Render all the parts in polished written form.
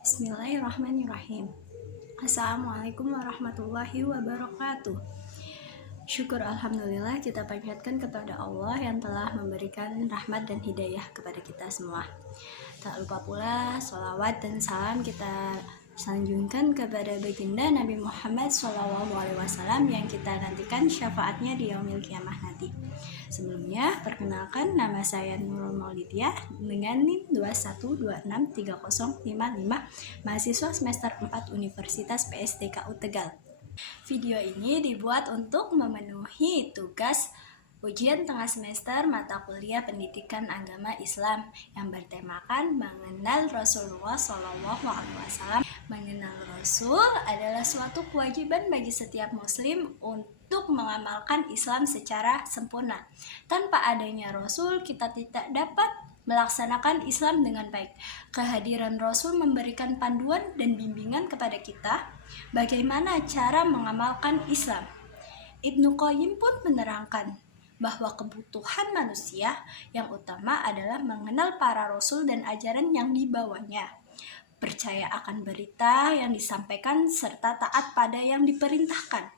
Bismillahirrahmanirrahim. Assalamualaikum warahmatullahi wabarakatuh. Syukur alhamdulillah kita panjatkan kepada Allah yang telah memberikan rahmat dan hidayah kepada kita semua. Tak lupa pula sholawat dan salam kita sanjungkan kepada baginda Nabi Muhammad SAW yang kita nantikan syafaatnya di yaumil kiamah nanti. Sebelumnya, perkenalkan nama saya Nurul Maulidiyah dengan NIM 21263055, mahasiswa semester 4 Universitas PSDKU Tegal. Video ini dibuat untuk memenuhi tugas ujian tengah semester mata kuliah Pendidikan Agama Islam yang bertemakan mengenal Rasulullah SAW. Mengenal Rasul adalah suatu kewajiban bagi setiap muslim untuk mengamalkan Islam secara sempurna. Tanpa adanya Rasul, kita tidak dapat melaksanakan Islam dengan baik. Kehadiran Rasul memberikan panduan dan bimbingan kepada kita bagaimana cara mengamalkan Islam. Ibnu Qayyim pun menerangkan bahwa kebutuhan manusia yang utama adalah mengenal para rasul dan ajaran yang dibawanya, percaya akan berita yang disampaikan serta taat pada yang diperintahkan.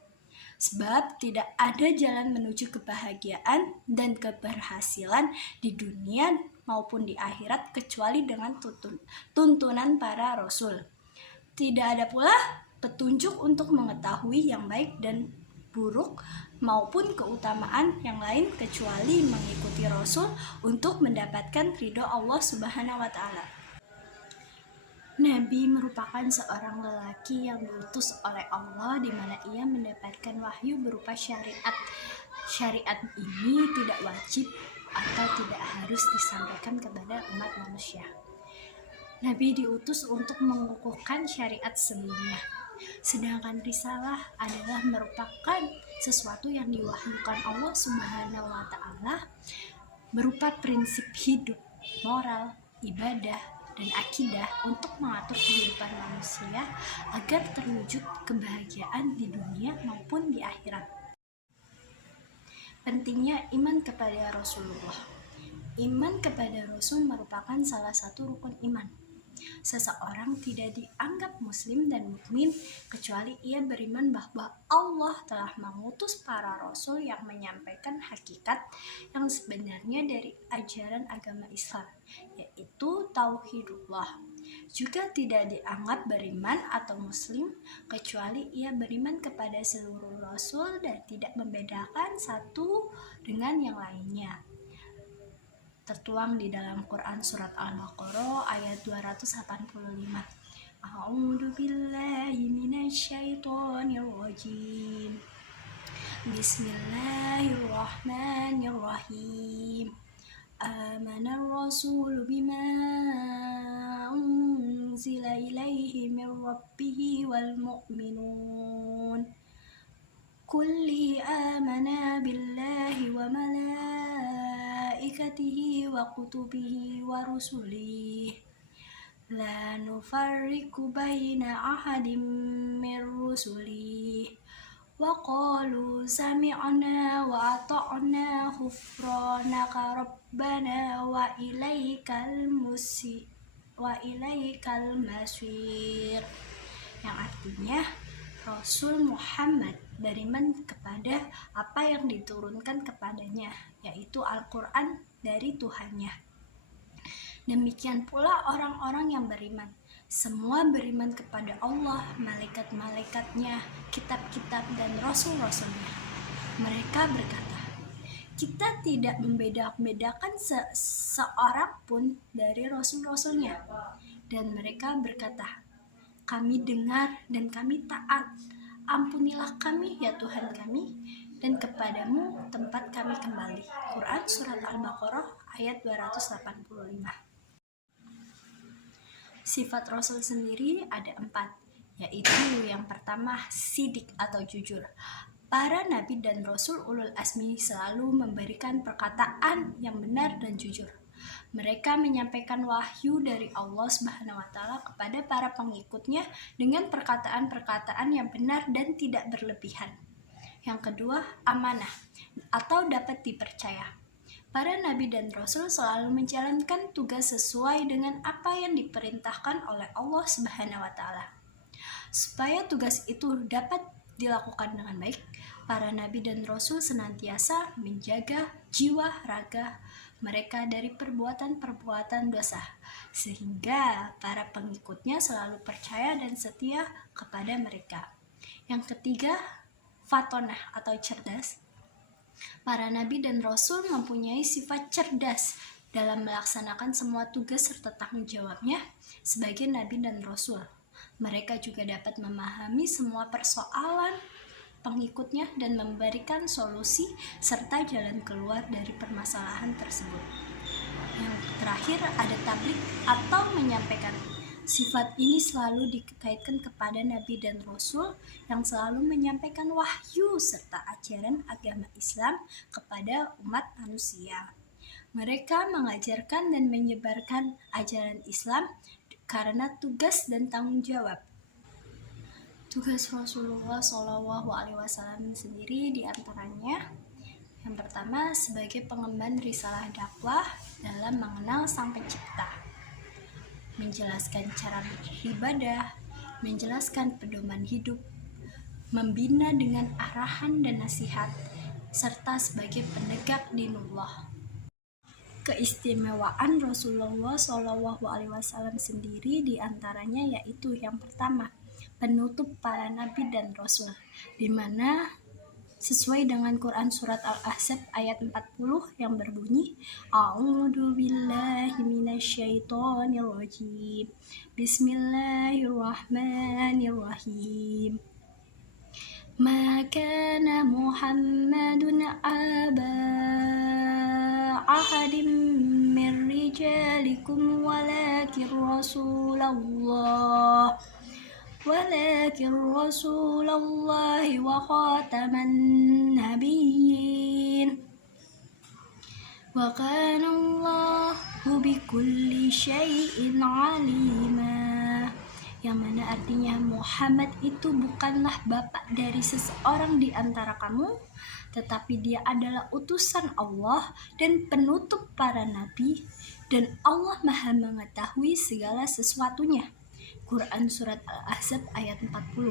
Sebab tidak ada jalan menuju kebahagiaan dan keberhasilan di dunia maupun di akhirat kecuali dengan tuntunan para rasul. Tidak ada pula petunjuk untuk mengetahui yang baik dan buruk maupun keutamaan yang lain kecuali mengikuti Rasul untuk mendapatkan ridho Allah Subhanahu wa Ta'ala. Nabi merupakan seorang lelaki yang diutus oleh Allah di mana ia mendapatkan wahyu berupa syariat. Syariat ini tidak wajib atau tidak harus disampaikan kepada umat manusia. Nabi diutus untuk mengukuhkan syariat sebelumnya. Sedangkan risalah adalah merupakan sesuatu yang diwahyukan Allah Subhanahu wa Ta'ala berupa prinsip hidup, moral, ibadah, dan akidah untuk mengatur kehidupan manusia agar terwujud kebahagiaan di dunia maupun di akhirat. Pentingnya iman kepada Rasulullah. Iman kepada Rasul merupakan salah satu rukun iman. Seseorang tidak dianggap muslim dan mukmin kecuali ia beriman bahwa Allah telah mengutus para rasul yang menyampaikan hakikat yang sebenarnya dari ajaran agama Islam, yaitu tauhidullah. Juga tidak dianggap beriman atau muslim kecuali ia beriman kepada seluruh rasul dan tidak membedakan satu dengan yang lainnya. Tertuang di dalam Quran surat Al-Baqarah ayat 285. A'udzu billahi minasyaitonir rajim. Bismillahirrahmanirrahim. Amanar rasul bima unzila ilaihi min rabbih wal mu'minun. Kulli amana billahi wa malaikatihi wa kutubihi wa rusulihi la nufarriqu baina ahadin min rusulihi wa qalu sami'na wa ata'na ghufranaka rabbana wa ilaikal masir, yang artinya Rasul Muhammad beriman kepada apa yang diturunkan kepadanya, yaitu Al-Quran dari Tuhannya. Demikian pula orang-orang yang beriman. Semua beriman kepada Allah, malaikat-malaikatnya, kitab-kitab, dan rasul-rasulnya. Mereka berkata, kita tidak membedakan seorang pun dari rasul-rasulnya. Dan mereka berkata, kami dengar dan kami taat. Ampunilah kami ya Tuhan kami, dan kepadamu tempat kami kembali. Quran surat Al-Baqarah ayat 285. Sifat Rasul sendiri ada 4, yaitu yang pertama sidik atau jujur. Para nabi dan Rasul ulul azmi selalu memberikan perkataan yang benar dan jujur. Mereka menyampaikan wahyu dari Allah Subhanahu wa Ta'ala kepada para pengikutnya dengan perkataan-perkataan yang benar dan tidak berlebihan. Yang kedua, amanah atau dapat dipercaya. Para nabi dan rasul selalu menjalankan tugas sesuai dengan apa yang diperintahkan oleh Allah Subhanahu wa taala. Supaya tugas itu dapat dilakukan dengan baik, para nabi dan rasul senantiasa menjaga jiwa raga mereka dari perbuatan-perbuatan dosa, sehingga para pengikutnya selalu percaya dan setia kepada mereka. Yang ketiga, fatonah atau cerdas. Para nabi dan rasul mempunyai sifat cerdas dalam melaksanakan semua tugas serta tanggung jawabnya sebagai nabi dan rasul. Mereka juga dapat memahami semua persoalan pengikutnya dan memberikan solusi serta jalan keluar dari permasalahan tersebut. Yang terakhir ada tabligh atau menyampaikan. Sifat ini selalu dikaitkan kepada nabi dan rasul yang selalu menyampaikan wahyu serta ajaran agama Islam kepada umat manusia. Mereka mengajarkan dan menyebarkan ajaran Islam karena tugas dan tanggung jawab. Tugas Rasulullah SAW sendiri diantaranya yang pertama sebagai pengemban risalah dakwah dalam mengenal Sang Pencipta, menjelaskan cara beribadah, menjelaskan pedoman hidup, membina dengan arahan dan nasihat, serta sebagai penegak dinullah. Keistimewaan Rasulullah SAW sendiri diantaranya yaitu yang pertama, penutup para nabi dan rasul, di mana sesuai dengan Quran surat Al-Ahzab ayat 40 yang berbunyi A'udzu billahi minasyaitonir rajim. Bismillahirrahmanirrahim. Ma kana Muhammadun aba ahadin min rijalikum walakin Rasulullah wa khataman nabiyyin wa kana Allahu bikulli syai'in alima. Yang mana artinya Muhammad itu bukanlah bapak dari seseorang di antara kamu, tetapi dia adalah utusan Allah dan penutup para nabi, dan Allah Maha mengetahui segala sesuatunya. Quran surat Al-Ahzab ayat 40.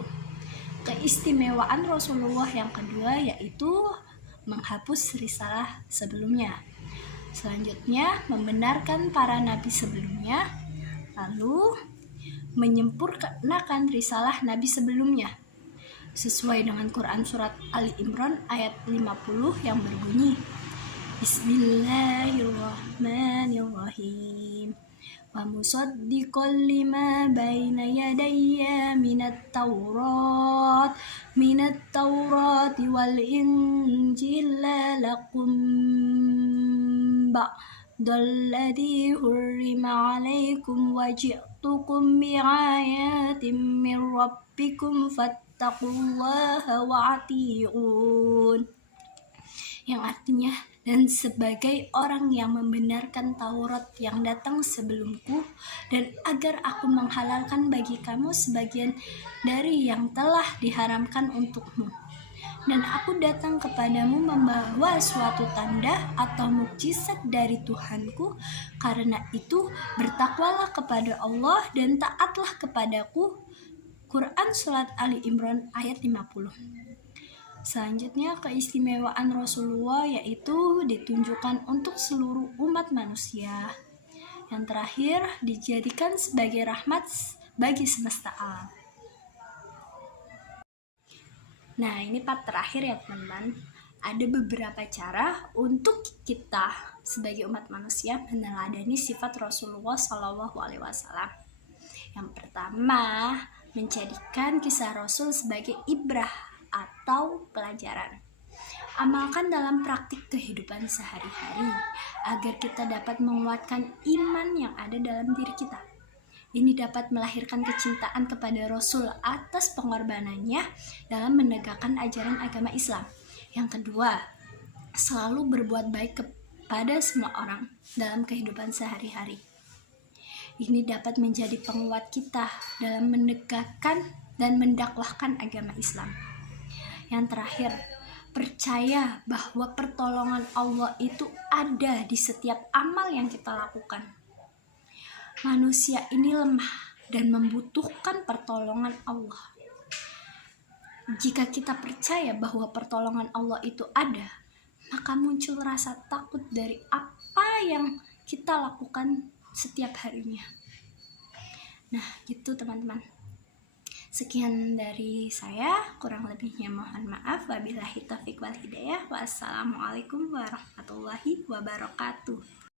Keistimewaan Rasulullah yang kedua yaitu menghapus risalah sebelumnya. Selanjutnya membenarkan para nabi sebelumnya, lalu menyempurnakan risalah nabi sebelumnya sesuai dengan Quran surat Ali Imran ayat 50 yang berbunyi Bismillahirrahmanirrahim. Wa musaddiqan lima baina yadayya minat Taurati wal Injila lakum ba'dalladhi hurrima alaikum wa ji'tukum bi'ayatin min rabbikum fattaqullaha wa'ati'un. Yang artinya, dan sebagai orang yang membenarkan Taurat yang datang sebelumku, dan agar aku menghalalkan bagi kamu sebagian dari yang telah diharamkan untukmu. Dan aku datang kepadamu membawa suatu tanda atau mukjizat dari Tuhanku. Karena itu bertakwalah kepada Allah dan taatlah kepadaku. Quran surat Ali Imran ayat 50. Selanjutnya keistimewaan Rasulullah yaitu ditunjukkan untuk seluruh umat manusia. Yang terakhir dijadikan sebagai rahmat bagi semesta alam. Nah, ini part terakhir ya teman-teman. Ada beberapa cara untuk kita sebagai umat manusia meneladani sifat Rasulullah SAW. Yang pertama, menjadikan kisah Rasul sebagai ibrah atau pelajaran. Amalkan dalam praktik kehidupan sehari-hari agar kita dapat menguatkan iman yang ada dalam diri kita. Ini dapat melahirkan kecintaan kepada Rasul atas pengorbanannya dalam menegakkan ajaran agama Islam. Yang kedua, selalu berbuat baik kepada semua orang dalam kehidupan sehari-hari. Ini dapat menjadi penguat kita dalam menegakkan dan mendakwahkan agama Islam. Yang terakhir, percaya bahwa pertolongan Allah itu ada di setiap amal yang kita lakukan. Manusia ini lemah dan membutuhkan pertolongan Allah. Jika kita percaya bahwa pertolongan Allah itu ada, maka muncul rasa takut dari apa yang kita lakukan setiap harinya. Nah, gitu teman-teman. Sekian dari saya, kurang lebihnya mohon maaf. Wabillahi taufiq wal hidayah. Wassalamualaikum warahmatullahi wabarakatuh.